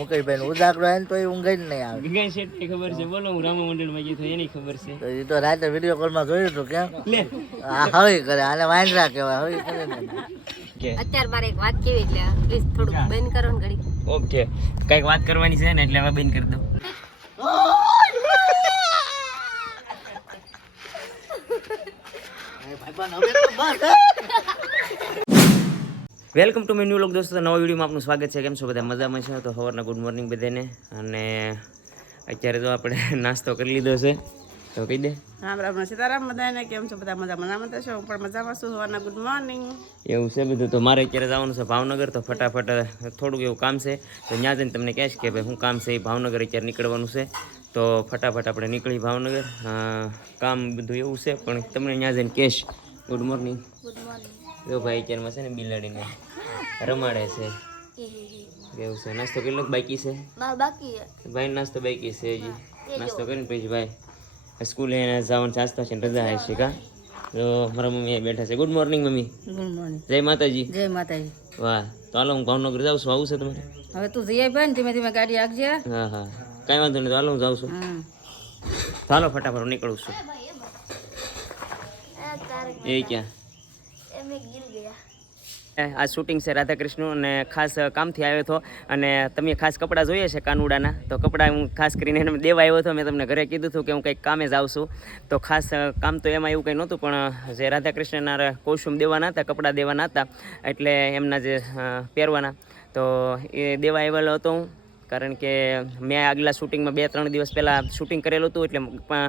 મુકેશભાઈ ઉજાગરો હોય ને તો એ ઊંઘ જ નહીં આવે. ગંગા શેઠ ખબર છે. બોલો હું રામા મંડળમાં ગયો તો એની ખબર છે. તો એ તો રાતે વીડિયો કોલમાં જોયું હતું કેમ? લે. આ હવે કરે આને વાંદરા કહેવાય હવે કરે ને. અત્યારે મારે એક વાત કેવી એટલે પ્લીઝ થોડુંક બંધ કરો ને ઘડી ઓકે. કંઈક વાત કરવાની છે ને એટલે હવે બંધ કરી દઉં. Welcome to my new vlog દોસ્તો નવા વિડીયોમાં આપનું સ્વાગત છે. કેમ છો બધા? મજામાં છે? તો સવારના ગુડ મોર્નિંગ બધાને. અને અત્યારે તો આપણે નાસ્તો કરી લીધો છે. તો કહી દે. હા બરાબર સીતારામ બધાને કેમ છો? બધા મજા મજામાં તો છો? હું પણ મજામાં છું. સવારના ગુડ મોર્નિંગ. એવું છે બધું. તો મારે અત્યારે જવાનું છે ભાવનગર. તો ફટાફટ થોડુંક એવું કામ છે. તો ત્યાં જઈને તમને કહેશ કે ભાઈ શું કામ છે એ ભાવનગર અત્યારે નીકળવાનું છે. તો ફટાફટ આપણે નીકળી ભાવનગર. કામ બધું એવું છે પણ તમને ત્યાં જઈને કહેશ. Good morning. Good morning. જો ભાઈ અત્યારમાં છે ને બિલાડીને રમાડે છે. એવું છે. નાસ્તો કેટલો બાકી છે? બાકી ભાઈ નાસ્તો બાકી છે હજી. નાસ્તો કરીને પછી ભાઈ સ્કૂલે એને જવાનું ચાસ્તા છે ને રજા હશે કા? તો મારા મમ્મી બેઠા છે. ગુડ મોર્નિંગ મમ્મી. ગુડ મોર્નિંગ જય માતાજી. જય માતાજી. વાહ. તો હાલો હું ભાવનગર જાઉં છું. આવું છે તમારે? હવે તું જઈ ભાઈ ને ધીમે ધીમે ગાડી આગજે હા? હા કાંઈ વાંધો નહીં. તો હાલો હું જાઉં છું. ચાલો ફટાફટ નીકળું છું. એ ક્યાં? એ, આ શૂટિંગ છે રાધાકૃષ્ણનું અને ખાસ કામથી આવ્યો હતો. અને તમે ખાસ કપડાં જોઈએ છે કાનુડાના. તો કપડાં હું ખાસ કરીને એને દેવા આવ્યો હતો. મેં તમને ઘરે કીધું હતું કે હું કંઈક કામે જ આવશું તો ખાસ કામ તો એમાં એવું કંઈ નહોતું, પણ જે રાધાકૃષ્ણના કોસ્ટ્યુમ દેવાના હતા, કપડાં દેવાના હતા, એટલે એમના જે પહેરવાના, તો એ દેવા આવેલો હતો હું. કારણ કે મેં આગલા શૂટિંગમાં બે ત્રણ દિવસ પહેલાં શૂટિંગ કરેલું હતું, એટલે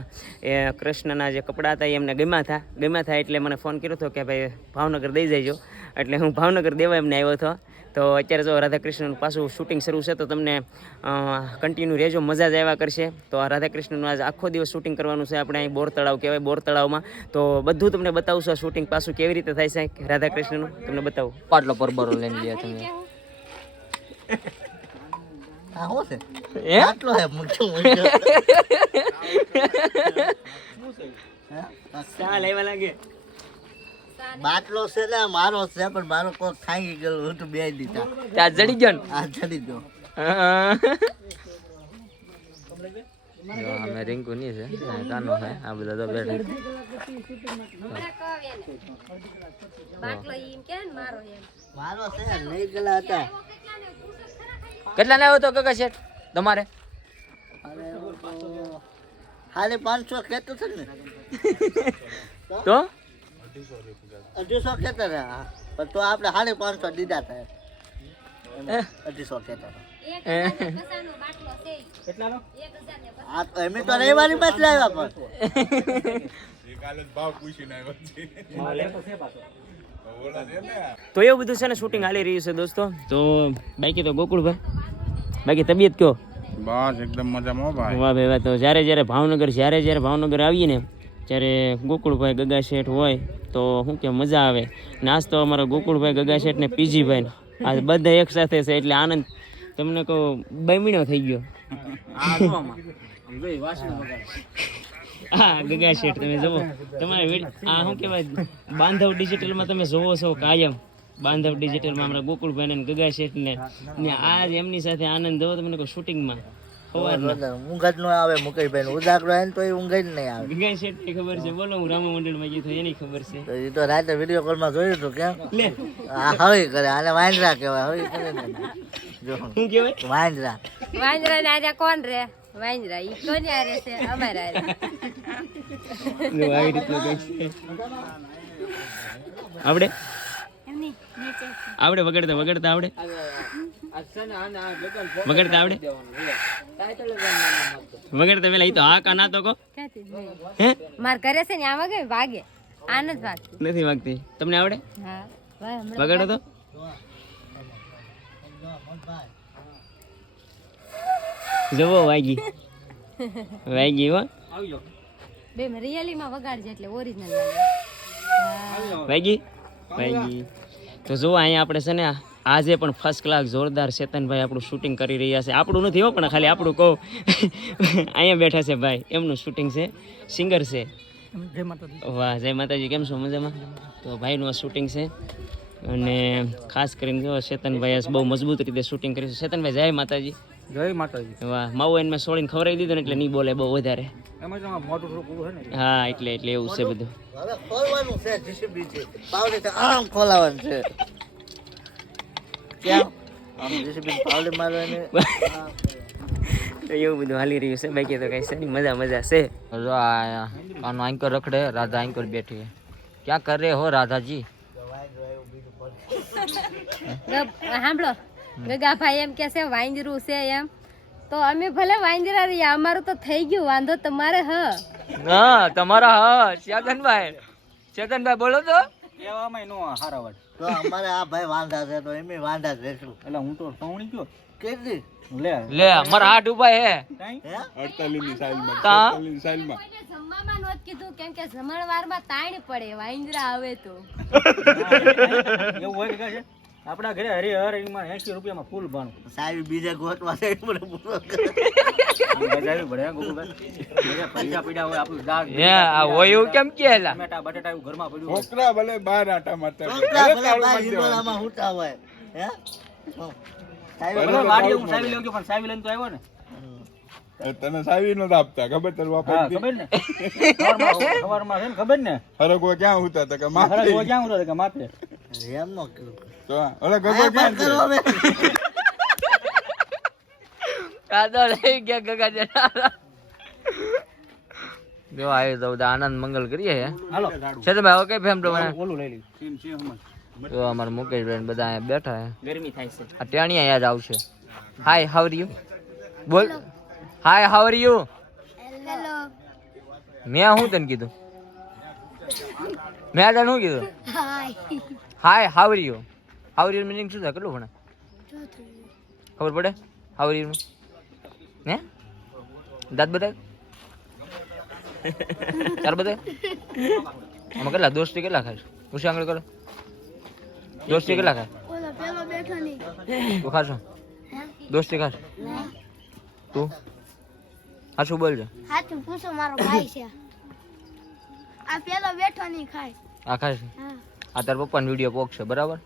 એ કૃષ્ણના જે કપડાં હતા એ એમને ગમ્યા હતા ગમ્યા હતા એટલે મને ફોન કર્યો હતો કે ભાઈ ભાવનગર દઈ જઈજો એટલે હું ભાવનગર દેવા એમને આવ્યો હતો. તો અત્યારે જો રાધાકૃષ્ણનું પાછું શૂટિંગ શરૂ છે તો તમને કન્ટિન્યુ રહેજો મજા જ આવ્યા કરશે. તો આ રાધાકૃષ્ણનું આજે આખો દિવસ શૂટિંગ કરવાનું છે આપણે અહીં બોર તળાવ કહેવાય બોર તળાવમાં. તો બધું તમને બતાવશું આ શૂટિંગ પાછું કેવી રીતે થાય છે. રાધાકૃષ્ણનું તમને બતાવું. પાટલો પરબરો લઈને લ્યો તમે. ચાલ એવા લાગે. બાટલો છે ને મારો છે પણ મારો કોક ખાઈ ગયેલો હું તો બે દીધા. ત્યાં જડી ગયો ને? આ જડી ગયો. અમે રિંકુ ની છે કાનો છે આ બધા તો બેઠા. બાટલો ઈમ કે ને મારો છે લઈ ગયેલા હતા. કેટલા ના આવ્યો તો કાકા શેઠ? તમારે? હાલે પાંચસો કહેતો છે ને. તો? અઢીસો કહેતા હતા હા. પણ તો આપણે સાડે પાંચસો દીધા હતા એમ. અઢીસો કહેતા હતા કસાનો બાટલો છે. કેટલાનો? એક હજાર ને આ તો અમે તો રવિવારી માં જ લાવ્યા પણ. તો એવું બધું છે ને શૂટિંગ હાલી રહ્યું છે દોસ્તો. તો બાકી તો ગોકુળભાઈ બાકી તબિયત કયો? બસ એકદમ મજામાં હો ભાઈ. વાહ ભાઈ વાહ. તો જ્યારે જ્યારે ભાવનગર જ્યારે જ્યારે ભાવનગર આવીએ ને ત્યારે ગોકુળભાઈ ગગા શેઠ હોય તો શું કે મજા આવે. નાસ્તો અમારો ગોકુળભાઈ ગગા શેઠ ને પીજીભાઈ આ બધા એક સાથે છે એટલે આનંદ તમને કહું બમીણો થઈ ગયો. હા ગગા શેઠ તમે જુઓ. તમારે આ શું કહેવાય? બાંધવ ડિજિટલમાં તમે જોવો છો કાયમ. બાંધવ ડિજિટલમાં અમારા ગોકુળભાઈ ને ગગા શેઠ ને આ આજ એમની સાથે આનંદ જવો તમને કહું શૂટિંગમાં ઊંઘ જ ન આવે મુકેશભાઈ નું. ઉજાગરો હોય તો એ ઊંઘ જ નહીં આવે. ગગા શેઠની ખબર છે. બોલો હું રામા ગયો તો એની ખબર છે. તો એ તો રાતે વીડિયો કોલમાં જોયું હતું કેમ? આ હવે કરે આને વાંદરા કહેવાય હવે કરે જો શું કહેવાય? વાંદરા. વાંદરા ને આજે કોણ રે? વાંદરા ઈ કોની આરે છે? અમારા આવી રીતનું કંઈક છે. આવડે? આવડે વગડતા વગડતા આવડે? વગડતા આવડે? ઈ તો હા કા ના તો કહો. ક્યાંથી? હે? માર ઘરે છે ને આ વાગે વાગે. આ નથી વાગતું નથી વાગતી. તમને આવડે? હા. તો. જવો વાગી. વાગી હો. બે રિયલી માં વગાડજે એટલે ઓરિજિનલ વાગી? વાગી. તો જુઓ અહીંયા આપણે છે ને આજે પણ ફર્સ્ટ ક્લાસ જોરદાર ચેતનભાઈ આપણું શૂટિંગ કરી રહ્યા છે. આપણું નથી હો પણ ખાલી આપણું કહું. અહીંયા બેઠા છે ભાઈ. એમનું શૂટિંગ છે. સિંગર છે. વાહ જય માતાજી. કેમ છો? મજામાં? તો ભાઈનું આ શૂટિંગ છે. અને ખાસ કરીને જો ચેતનભાઈ બહુ મજબૂત રીતે શૂટિંગ કર્યું છે. ચેતનભાઈ જય માતાજી. જય માતાજી. વાહ માવો એનમાં સોળીને ખવડાવી દીધો ને એટલે નહીં બોલે બહુ વધારે. હા એટલે એટલે એવું છે બધું. કેમ આમ જીસીબી પાવડે મારવાને તો એવું બધું હાલી રહ્યું છે બાકી તો કઈ સારી મજા મજા છે જો આ આનો આંકર રખડે રાધા આંકર બેઠી ક્યાં કરે હો રાધાજી સાંભળો ગગાભાઈ એમ કે છે વાંજરું છે એમ તો અમે ભલે વાંજરા રહ્યા અમારું તો થઈ ગયું વાંધો તમારે હ હા તમારા હ ચેતનભાઈ ચેતનભાઈ બોલો તો કહેવામાં નો હારા તો અમારે આ ભાઈ વાંધા છે તો એમ વાંધા જ રહેશું. એટલે હું તો પૌણી ગયો. કેટલી? લે. લે અમારા હાથ ઊભા હે. જમવામાં કીધું કેમ કે જમણવારમાં તાણ પડે વાંદરા આવે તો. એવું હોય કે છે? આપણા ઘરે હરિહર એમાં એસી રૂપિયામાં ફૂલ ભાણું. સાહેબ બીજા ગોતવા સાહેબ મને પૂરો તને સાવી નો આપતા ખબર તારું હા ખબર ને? ખબર ને? હરગવો ક્યાં ઉતા કે માથે? ક્યાં ઉતા કે માથે? એમ નો તો ઓલે ગગો ક્યાં કરો હવે. કાદો લઈ ગયા ગગા જરા જો આવી તો બધા આનંદ મંગલ કરીએ હે. હાલો. ચેતનભાઈ ઓકે ફેમ પ્રમાણે? ઓલું લઈ હમણાં. જો અમાર મુકેશભાઈ બધા અહીંયા બેઠા હે. ગરમી થાય છે. આ ટેણિયા યાદ આવશે. હાય હાઉ આર યુ બોલ. Hi how are you hello મેં શું તને કીધું? મેં તને શું કીધું? Hi how are you how your meaning શું થાય કેટલું ભણે ખબર પડે હાઉ યર હે દાંત બતાય ચાર બતાય આમાં કેટલા દોસ્તી કેટલા ખાય ઉછી આંગળ કરો દોસ્તી કેટલા ખાય તું ખાશો દોસ્તી ખાશ તું હા શું બોલજો પૂછો મારો ભાઈ છે આ પેલો બેઠો નહીં ખાય આ ખાય છે આ તાર પપ્પાનો વીડિયો પોકશે બરાબર?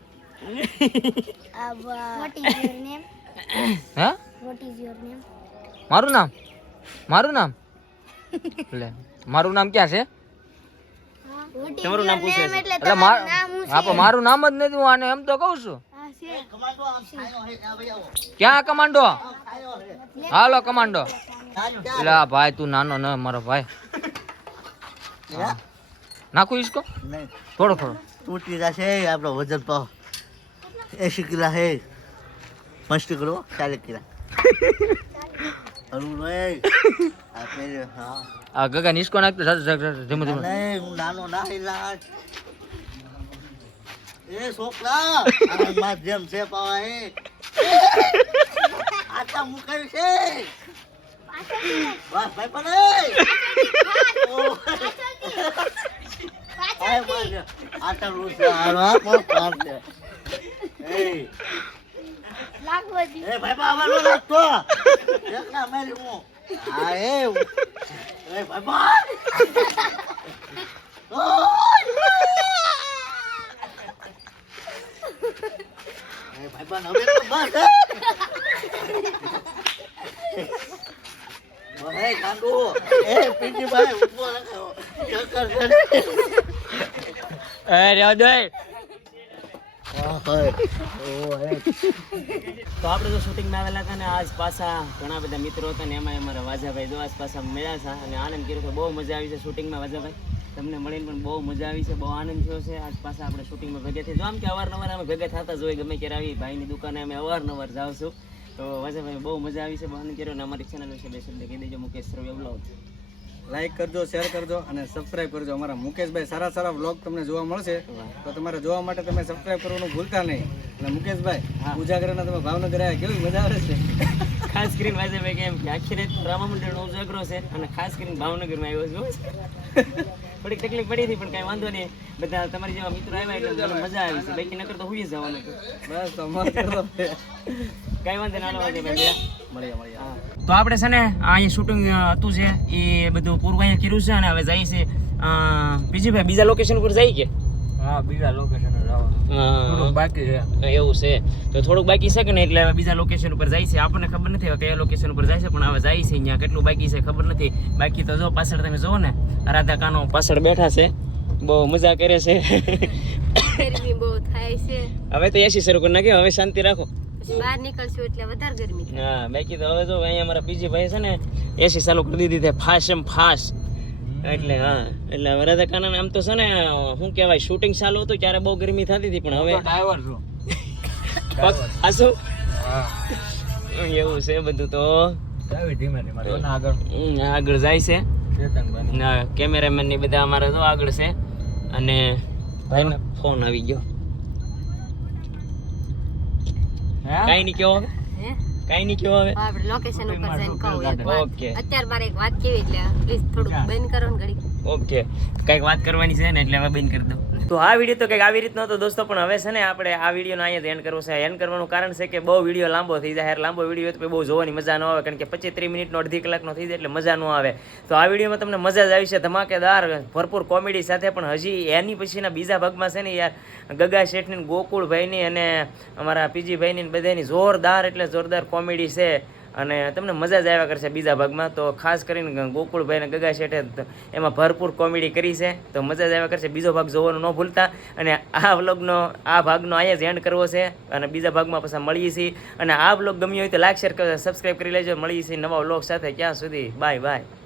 આ what is your name hey what is your name મારું નામ? મારું નામ? એટલે મારું નામ ક્યાં છે? વોટ તમારું નામ યોર પૂછે છે. એટલે મારું હા પણ મારું નામ જ નથી હું આને એમ તો કહું છું. હા છે. કમાન્ડો આમ છાંયો હે, આ ભાઈ આવો. ક્યાં કમાન્ડો. હાલો કમાન્ડો. એટલે આ ભાઈ તું નાનો ન મારો ભાઈ. હે? નાખું ઈસકો? થોડો થોડો. તૂટી જશે આપણો વજન પાવ એસી કિલા હે. મસ્તી કરો ચાલીસ કિલા. હરું રે આ પેલી હા. આ ગગા ઈસકો નાખતો સાથે સાથે ધીમે ધીમે. નહીં હું નાનો ના હિલા એ છોકરા આ માર જેમ છે પાવા એ આટા મુકાય છે? વાહ ભાઈ પણ રૂસ હારો આ કોણ કામ છે એ લાગવજી એ ભાઈ બા આવવાનો રાખતો. એકલા મેલી હું. હા એ એ ભાઈ બા એ ભાઈ બા તો આપણે તો શૂટિંગમાં આવેલા હતા ને, આજ પાછા ઘણા બધા મિત્રો હતા ને એમાં અમારા વાજાભાઈ દો આજ પાછા મળ્યા છે અને આનંદ કર્યો તો બહુ મજા આવી છે શૂટિંગમાં વાજાભાઈ તમને મળીને પણ બહુ મજા આવી છે, બહુ આનંદ થયો છે. આજ પાછા આપણે શૂટિંગમાં ભેગા થઈ જો આમ કે અવારનવાર અમે ભેગા થતા જ હોય, ગમે ત્યારે આવી ભાઈની દુકાને અમે અવારનવાર જાઉં છું. તો વાજાભાઈ બહુ મજા આવી છે, બહુ આનંદ કર્યો અને અમારી ચેનલ વિશે બે શબ્દ કહી દેજો, મુકેશ શ્રવ્ય બ્લોગ લાઈક કરજો શેર કરજો અને સબસ્ક્રાઇબ કરજો. અમારા મુકેશભાઈ સારા સારા વ્લોગ તમને જોવા મળશે. તો તમારે જોવા માટે તમે સબસ્ક્રાઇબ કરવાનું ભૂલતા નહીં. અને મુકેશભાઈ ઉજાગરના તમે ભાવનગર આવ્યા. કેવી મજા આવે છે? ખાસ કરીને ભાઈ કેમ કે આખી રાત રામા મંદિરનો ઉજાગરો છે અને ખાસ કરીને ભાવનગરમાં આવ્યો છું. થોડીક તકલીફ પડી હતી પણ કાંઈ વાંધો નહીં. બધા તમારી જેવા મિત્રો આવ્યા એટલે મજા આવી છે. બાકી નકર તો હુઈ જવાનું. હતું બસ કાંઈ વાંધો ના વાજાભાઈ ભાઈ તો આપણે છે ને અહીંયા શૂટિંગ હતું છે એ બધું પૂરું અહીંયા કર્યું છે અને હવે જાય છે બીજી ભાઈ બીજા લોકેશન ઉપર જાય કે? હા બીજા લોકેશન જવાનું. બાકી છે. એવું છે. તો થોડુંક બાકી છે કે ને એટલે હવે બીજા લોકેશન ઉપર જાય છે આપણને ખબર નથી હવે કયા લોકેશન ઉપર જાય છે પણ હવે જાય છે અહીંયા. કેટલું બાકી છે ખબર નથી. બાકી તો જો પાછળ તમે જુઓ ને રાધા કાનો પાછળ બેઠા છે. બહુ મજા કરે છે. ગરમી થાય છે. હવે તો એસી શરૂ કરી નાખ્યો હવે શાંતિ રાખો. બહાર નીકળશું એટલે વધારે ગરમી હા બાકી તો હવે જો અહીંયા અમારા પીજી ભાઈ છે ને એસી ચાલુ કરી દીધી છે ફાસ એમ ફાસ્ટ એટલે હા એટલે કાના આમ તો છે ને શું કહેવાય શૂટિંગ ચાલુ હતું ત્યારે બહુ ગરમી થતી હતી પણ હવે ડ્રાઈવર છું. એવું છે બધું તો. આગળ. હમ, આગળ જાય છે. ચેતનભાઈ ના કેમેરામેનની બધા અમારા તો આગળ છે. અને ભાઈનો ફોન આવી ગયો. કાઈ નહીં કેવો કાઈ નહીં કેવો હવે? આપણે લોકેશન ઉપર જઈને કહું એક ઓકે. વાત. અત્યારે મારે એક વાત કેવી એટલે પ્લીઝ થોડું બંધ કરો ને ઘડી. ઓકે કંઈક વાત કરવાની છે ને એટલે હવે બંધ કરી દઉં. તો આ વીડિયો તો કંઈક આવી રીતનો હતો દોસ્તો, પણ હવે છે ને આપણે આ વિડીયોનો અહીંયા એન્ડ કરવો છે. એન્ડ કરવાનું કારણ છે કે બહુ વીડિયો લાંબો થઈ જાય. લાંબો વીડિયો તો બહુ જોવાની મજા ન આવે, કારણ કે પચીસ ત્રીસ મિનિટનો અડધી કલાકનો થઈ જાય એટલે મજા ન આવે. તો આ વિડીયોમાં તમને મજા જ આવી છે. ધમાકેદાર, ભરપૂર કોમેડી સાથે, પણ હજી એની પછીના બીજા ભાગમાં છે ને યાર, ગગા શેઠની ગોકુળભાઈની અને અમારા પીજીભાઈની બધાની જોરદાર એટલે જોરદાર કોમેડી છે. અને તમને મજા જ આવ્યા કરશે બીજા ભાગમાં. તો ખાસ કરીને ગોકુળભાઈને ગગા શેઠે એમાં ભરપૂર કોમેડી કરી છે. તો મજા જ આવ્યા કરશે. બીજો ભાગ જોવાનું ન ભૂલતા. અને આ વ્લોગનો, આ ભાગનો અહીંયા જ એન્ડ કરવો છે. અને બીજા ભાગમાં પછી મળીએ છીએ. અને આ વ્લોગ ગમ્યો હોય તો લાઈક, શેર સબસ્ક્રાઈબ કરી લેજો. મળીએ છીએ નવા વ્લોગ સાથે. ક્યાં સુધી બાય બાય